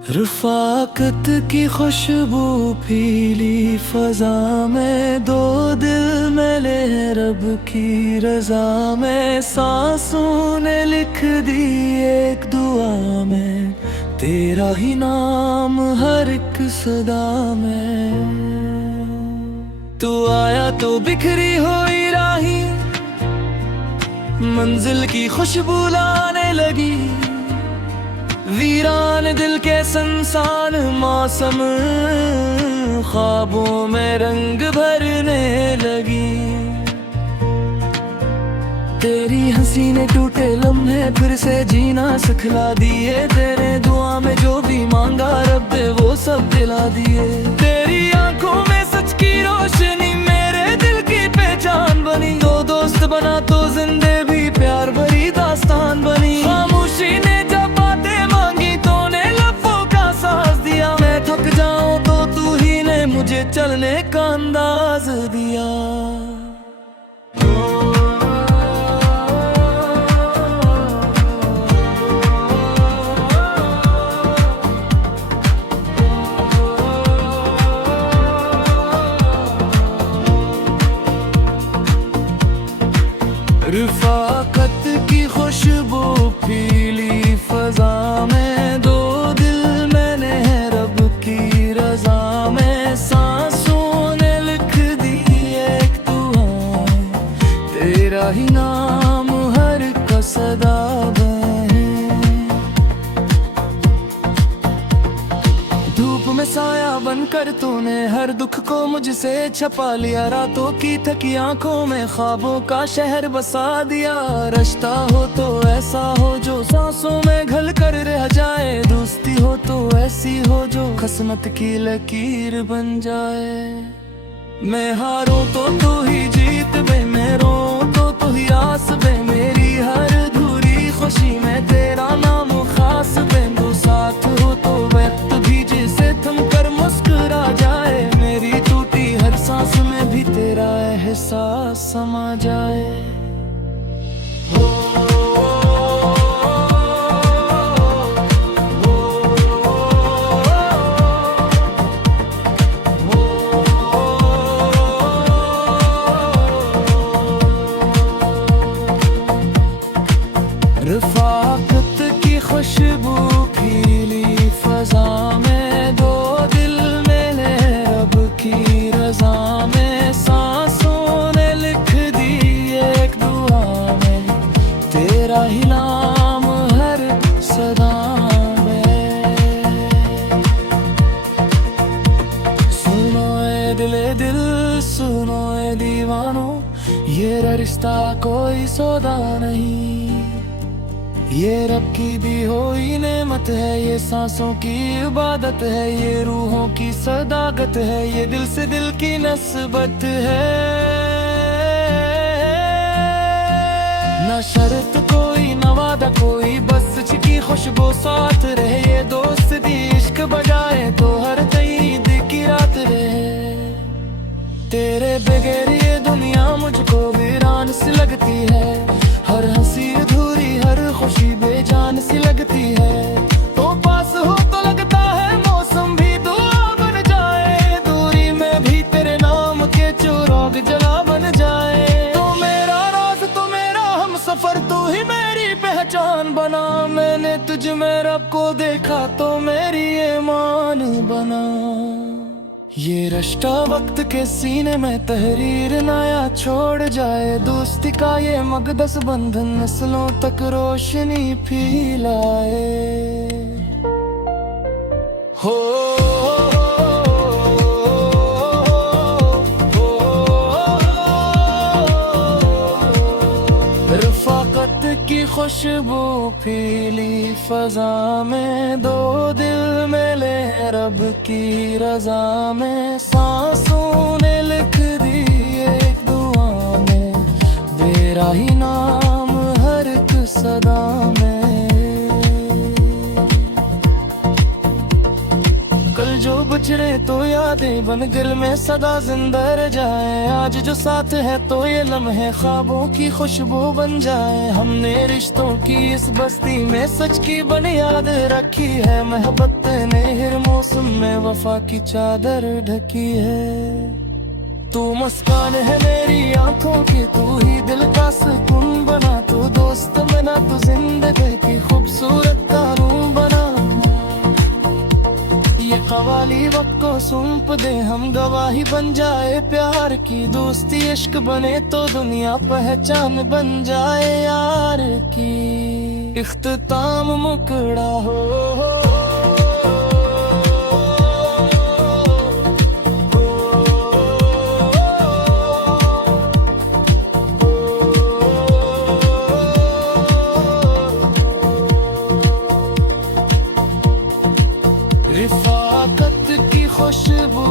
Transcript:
रफ़ाक़त की खुशबू फीली फ़ज़ा में, दो दिल मिले हैं रब की रज़ा में। सांसों ने लिख दी एक दुआ में, तेरा ही नाम हर एक सदा में। तू आया तो बिखरी हुई राही मंजिल की खुशबू लाने लगी। वीरान दिल के संसान मौसम ख्वाबों में रंग भरने लगी। तेरी हंसी ने टूटे लम्हे फिर से जीना सिखला दिए। तेरे दुआ में जो भी मांगा रब ने वो सब दिला दिए। तेरी आंखों में सच की रोशनी मेरे दिल की पहचान बनी। दो दोस्त बना तो जिंदे भी प्यार भरी दास्तान बनी। खामोशी ने जब बातें मांगी तूने लफ्ज़ों का साथ दिया। मैं थक जाऊं तो तू ही ने मुझे चलने का अंदाज दिया। रफ़ाक़त की खुशबू फीली फ़ज़ा में, दो दिल मैंने है रब की रज़ा में। सांसों ने लिख दी एक दुआ, तेरा ही नाम हर एक सदा में। धूप में साया बनकर तूने हर दुख को मुझसे छपा लिया। रातों की थकी आंखों में ख्वाबों का शहर बसा दिया। रिश्ता हो तो ऐसा हो जो सांसों में घल कर रह जाए। दोस्ती हो तो ऐसी हो जो किस्मत की लकीर बन जाए। मैं हारूं तो तू ही जीत बे, मैं रोऊं तो तू ही आस बे। मेरी हर अधूरी खुशी में तेरा नाम खास बे। दो साथ हो तो वक्त भी जिसे थम कर मुस्कुरा जाए। मेरी टूटी हर सांस में भी तेरा एहसास समा जाए। रफ़ाक़त की खुशबू फीली फ़ज़ा में, दो दिल मिले रब की रज़ा में। सांसों ने लिख दी एक दुआ में, तेरा ही नाम हर सदा में। सुनो ए दिल, सुनो ए दीवानो, ये रिश्ता कोई सौदा नहीं। ये रब की दी हुई नेमत है, ये सांसों की इबादत है। ये रूहों की सदाकत है, ये दिल से दिल की नस्बत है। ना शर्त कोई ना वादा कोई, बस छिकी खुशबू साथ रहे। ये दोस्ती इश्क बजाए तो हर ईद की रात रहे। तेरे बगैर ये दुनिया मुझको वीरान सी लगती है। हर हंसी अधूरी हर खुशी बेजान सी लगती है। तो पास हो तो लगता है मौसम भी दुआ बन जाए। दूरी में भी तेरे नाम के चुराग जला बन जाए। तो मेरा राज तो मेरा हम सफर, तू ही मेरी पहचान बना। मैंने तुझ में रब को देखा तो मेरी ईमान बना। ये रिश्ता वक्त के सीने में तहरीर नया छोड़ जाए। दोस्ती का ये मकदस बंधन नस्लों तक रोशनी फैलाए। हो रफ़ाक़त की खुशबू फीली फ़ज़ा में, दो दिल मिले रब की रज़ा में। सांसों ने लिख दी एक दुआ में, तेरा ही नाम हर एक सदा में। कल जो गुजरे तो यादें बन दिल में सदा जिंदा रह जाए। आज जो साथ है तो ये लम्हे ख्वाबों की खुशबू बन जाए। हमने रिश्तों की इस बस्ती में सच की बुनियाद रखी है। मोहब्बत ने हर मौसम में वफा की चादर ढकी है। तू मुस्कान है मेरी आंखों की, तू ही दिल का सुकून बना। तू दोस्त बना, तू जिंदगी की खूबसूरत कानून बना। ये कवाली वक्त को सौंप दे, हम गवाही बन जाए प्यार की। दोस्ती इश्क बने तो दुनिया पहचान बन जाए यार की। इख्तिताम मुकड़ा हो, रिफाकत की खुशबू